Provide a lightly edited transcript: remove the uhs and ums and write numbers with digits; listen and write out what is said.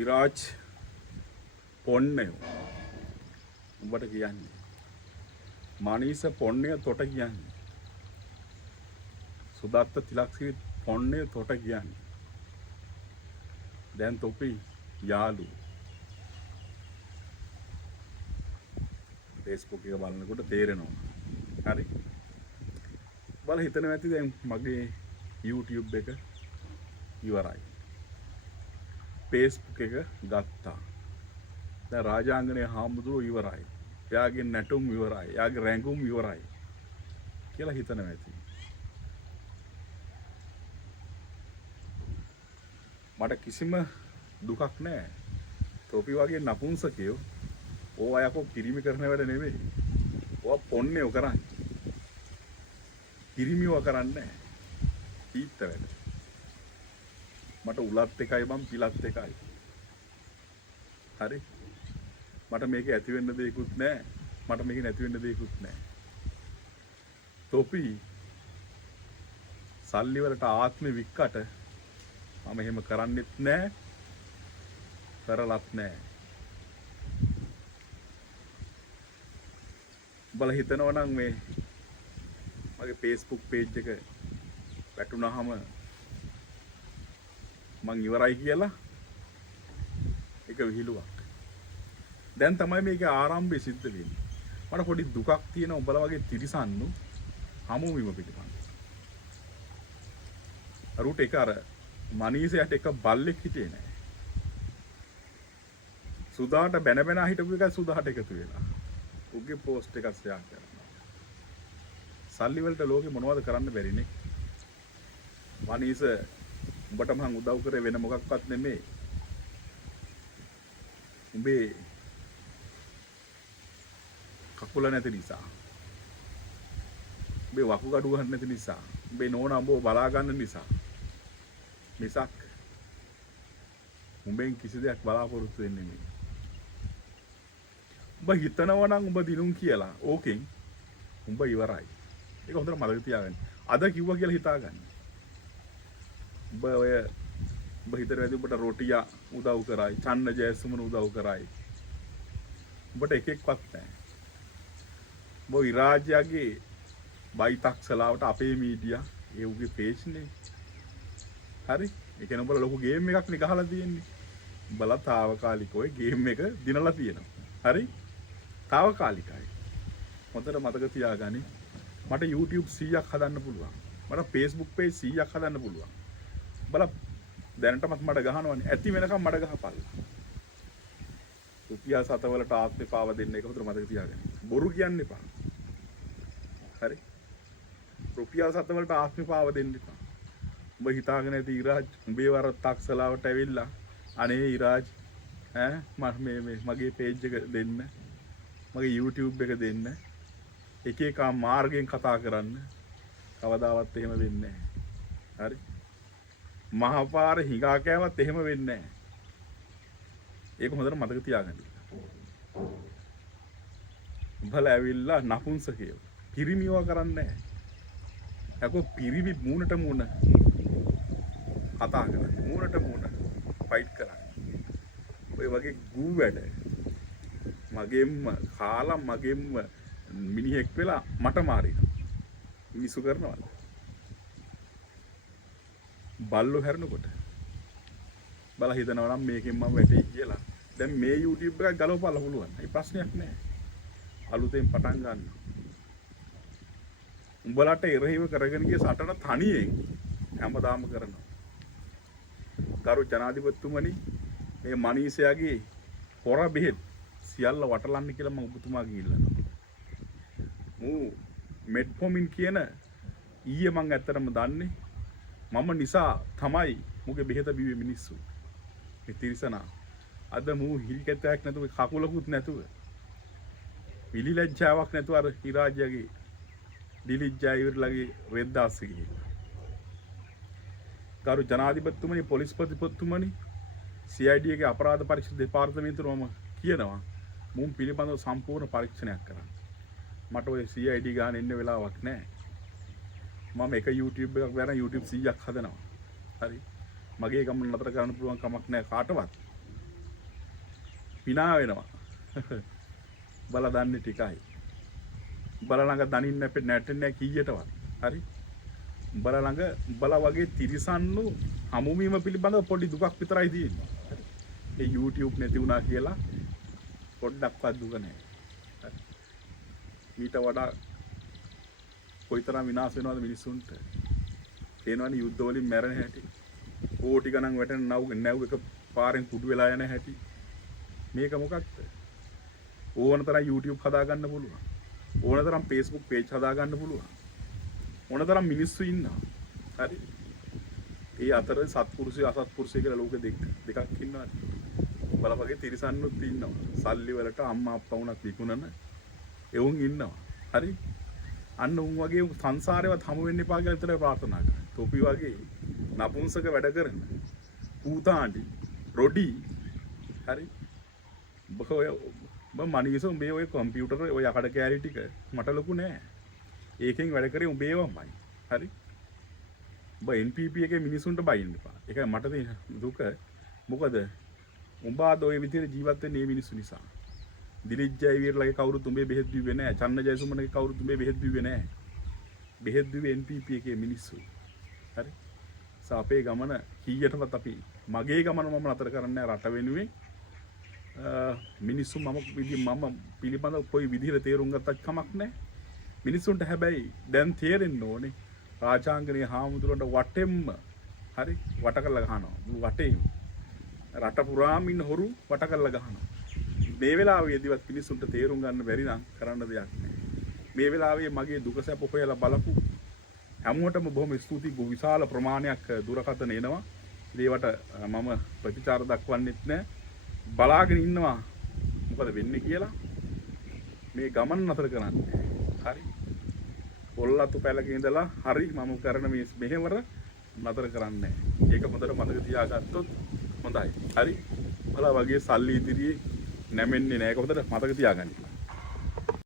විරාජ් පොන්නේ උඹට කියන්නේ මනීෂ පොන්නේ තොට කියන්නේ සුදත්ත තිලක්සිරි පොන්නේ තොට කියන්නේ දැන් තොපි යාළු Facebook එක බලනකොට තේරෙනවා හරි බල හිතනවා ඇති දැන් මගේ YouTube එක ඉවරයි Facebook එක ගත්තා දැන් රාජාංගනේ හාමුදුරුවෝ ඉවරයි එයාගේ නැටුම් ඉවරයි එයාගේ රැඟුම් ඉවරයි කියලා හිතනවා ඇති මට කිසිම දුකක් නැහැ තොපි වගේ නපුංසකයෝ ඕ අයකෝ කිරිමි කරන වැඩ නෙවෙයි ඕවා පොන්නේව කරන්නේ කිරිමිව කරන්නේ පීත්ත වැඩ මට උලත් එකයි මම පිලත් එකයි හරි මට මේක ඇති වෙන්න දෙයක්වත් නැහැ මට මේක නැති වෙන්න දෙයක්වත් නැහැ තොපි සල්ලි වලට ආත්මෙ වික්කට මම එහෙම කරන්නෙත් නැහැ කරලත් නැහැ බල හිතනවා නම් මේ මගේ Facebook page එක වැටුනහම මං ඉවරයි කියලා ඒක විහිළුවක් දැන් තමයි මේක ආරම්භය සිද්ධ වෙන්නේ මට පොඩි දුකක් තියෙන උඹලා වගේ තිරිසන්නු හමු වීම පිටිපස්ස අරුට එක අර මනීෂයට එක බල්ලෙක් හිටියේ නෑ සුදාට බැන බැන හිටපු එක සුදාට එකතු වෙලා උගේ පෝස්ට් එකක් ෂෙයා කරනවා සල්ලි වලට ලෝකෙ මොනවද කරන්න බැරිනේ මනීෂ උඹට මං උදව් කරේ වෙන මොකක්වත් නෙමෙයි උඹේ කකුල නැති නිසා උඹේ වකුගඩු ගන්න නැති නිසා උඹේ නෝනා උඹව බලා ගන්න නිසා මිසක් උඹෙන් කිසි දෙයක් බලාපොරොත්තු වෙන්නේ නෙමෙයි උඹ හිතනවා නම් උඹ දිනුම් කියලා ඕකෙන් උඹ ඉවරයි ඒක හොඳට මතක තියාගන්න අද කිව්වා කියලා හිතාගන්න උඹ හිතර වැඩි උඹට රොටියා උදව් කරයි චන්න ජයසුමන උදව් කරයි උඹට එකෙක්වත් නැහැ උඹ විරාජ්‍යගේ බයිතක්සලාවට අපේ මීඩියා ඒ උගේ පේජ් නේ හරි ඒ කියන්නේ උඹලා ලොකු ගේම් එකක් නේ ගහලා තියෙන්නේ උඹලා తాවකාලිකව ගේම් එක දිනලා තියෙනවා හරි తాවකාලිකයි හොඳට මතක තියාගනි මට YouTube 100ක් හදන්න පුළුවන් මට Facebook page 100ක් හදන්න පුළුවන් බල දැනටමත් මට ගහනවනේ ඇති වෙනකම් මට ගහපල්ලා රුපියල් 7 වලට ආත්මේ පාව දෙන්න එක හොඳට මතක තියාගන්න බොරු කියන්න එපා හරි රුපියල් 7 වලට ආත්මේ පාව දෙන්න එපා උඹ හිතාගෙන ඇති ඉරාජ් උඹේ වර තක්සලාවට ඇවිල්ලා අනේ ඉරාජ් ඈ මගේ page එක දෙන්න මගේ YouTube එක දෙන්න එක එක මාර්ගයෙන් කතා කරන්න කවදාවත් එහෙම වෙන්නේ නැහැ හරි මහපාර හිඟා කෑවත් එහෙම වෙන්නේ නැහැ ඒක හොඳට මතක තියාගන්න උඹලා ඇවිල්ලා නපුංසකයෝ පිරිමිව කරන්නේ නැහැ යකෝ පිරිමි මූණට මූණ කතා කරන්නේ මූණට මූණ ෆයිට් කරන්නේ ඔය වගේ ගූ වැඩ මගෙන්ම කාලා මගෙන්ම මිනිහෙක් වෙලා මට මාරිනවා මිනිසු කරනවද බල්ලෝ හැරෙනකොට බල හිතනවා නම් මේකෙන් මම වැටෙයි කියලා දැන් මේ YouTube එකක් ගලවපල්ලා පුළුවන් ඒ ප්‍රශ්නයක් නෑ අලුතෙන් පටන් ගන්න උඹලට එරෙහිව කරගෙන ගිය සටන තනියෙන් හැමදාම කරනවා ගරු ජනාධිපතිතුමනි මේ මනීෂයාගේ හොර බෙහෙත් සියල්ල වටලන්න කියලා මම ඔබතුමා ගිහිල්ලා මූ මෙට්ෆෝමින් කියන ඊයේ මං ඇත්තටම දන්නේ මම නිසා තමයි මුගේ බෙහෙත බිව්වේ මිනිස්සු මේ තිරිසනා අද මූ හිරිකැටයක් නැතුව කකුලකුත් නැතුව විලි ලැජ්ජාවක් නැතුව අර ඉරාජ්‍යගේ දිලිජ්ජා ඉවරලගේ රෙද්දාස්ස ගිහිල්ලා ගරු ජනාධිපතිතුමනි පොලිස්පතිතුමනි CID එකේ අපරාධ පරීක්ෂණ දෙපාර්තමේන්තුව මම කියනවා මුන් පිළිබඳව සම්පූර්ණ පරීක්ෂණයක් කරන්න මට ඔය CID ගාන එන්න වෙලාවක් නැහැ මම එක YouTube එකක් ගන්න YouTube 100ක් හදනවා හරි මගේ ගමන නතර කරන්න පුළුවන් කමක් නැහැ කාටවත් පිනා වෙනවා. බල දන්නේ ටිකයි. බල ළඟ දනින්න නැටෙන්නේ කීයටවත්. හරි. බල ළඟ බල වගේ තිරිසන්නු හමුවීම පිළිබඳව පොඩි දුකක් විතරයි තියෙන්නේ. ඒ YouTube නැති වුණා කියලා පොඩ්ඩක්වත් දුක නැහැ. ඊට වඩා කොයිතරම් විනාශ වෙනවද මිනිස්සුන්ට. තේනවනේ යුද්ධ වලින් මැරෙන හැටි. කෝටි ගණන් වැටෙන නැව් එක පාරෙන් කුඩු වෙලා යන හැටි. මේක මොකක්ද? ඕන තරම් YouTube හදා ගන්න පුළුවන්. ඕන තරම් Facebook page හදා ගන්න පුළුවන්. ඕන තරම් මිනිස්සු ඉන්නවා. හරි. ඒ අතර සත්පුරුෂය අසත්පුරුෂය කියලා ලෝකෙ දෙකක් ඉන්නවා. බලපගේ තිරිසන්නුත් ඉන්නවා. සල්ලි වලට අම්මා අප්පා වුණත් විකුණන එවුන් ඉන්නවා. හරි. අන්න උන් වගේ සංසාරේවත් හමු වෙන්න එපා කියලා විතරයි ප්‍රාර්ථනා කරන්නේ. තොපි වගේ නපුංසක වැඩ කරන පූතාණ්ඩි රොඩි හරි. මනියස උඹේ ඔය කම්පියුටර් ඔය යකඩ කෑලි ටික මට ලොකු නෑ. ඒකෙන් වැඩ කරේ උඹේවමයි. හරි. උඹ NPP එකේ මිනිසුන්ට බයින්න එපා. ඒකයි මට තියෙන දුක. මොකද උඹ ආද ඔය විදිහට ජීවත් වෙන්නේ මේ මිනිස්සු නිසා. දිලිත් ජයවීරලගේ කවුරුත් උඹේ බෙහෙත් බිව්වේ නෑ. චන්න ජයසුමනගේ කවුරුත් උඹේ බෙහෙත් බිව්වේ නෑ. බෙහෙත් බිව්වේ NPP එකේ මිනිස්සු. හරි. අපේ ගමන කීයටවත් අපි මගේ ගමන මම නතර කරන්නේ රට වෙනුවෙන්. මිනිස්සු මම පිළිබඳව කොයි විදිහට තේරුම් ගත්තත් කමක් නැහැ. මිනිස්සුන්ට හැබැයි දැන් තේරෙන්න ඕනේ රාජාංගනීය හාමුදුරන්ට වටෙම්ම හරි වට කරලා ගහනවා. වටේ රට පුරාම ඉන්න හොරු වට කරලා ගහනවා. මේ වෙලාවේදීවත් මිනිස්සුන්ට තේරුම් ගන්න බැරි නම් කරන්න දෙයක් නැහැ. මේ වෙලාවේ මගේ දුක සැප හොයලා බලපු හැමෝටම බොහොම ස්තුතියි. විශාල ප්‍රමාණයක් දුරකථන එනවා. ඒවට මම ප්‍රතිචාර දක්වන්නෙත් නැහැ. බලාගෙන ඉන්නවා මොකද වෙන්නේ කියලා. මේ ගමන නතර කරන්නේ. හරි. පොල්ලතු පැලක ඉඳලා හරි මම කරන මේ මෙහෙවර නතර කරන්නේ නැහැ. ඒක හොඳට මතක තියාගත්තොත් හොඳයි. හරි. බලා වගේ සල්ලි ඉදිරියේ නැමෙන්නේ නැහැ. ඒක හොඳට මතක තියාගන්න.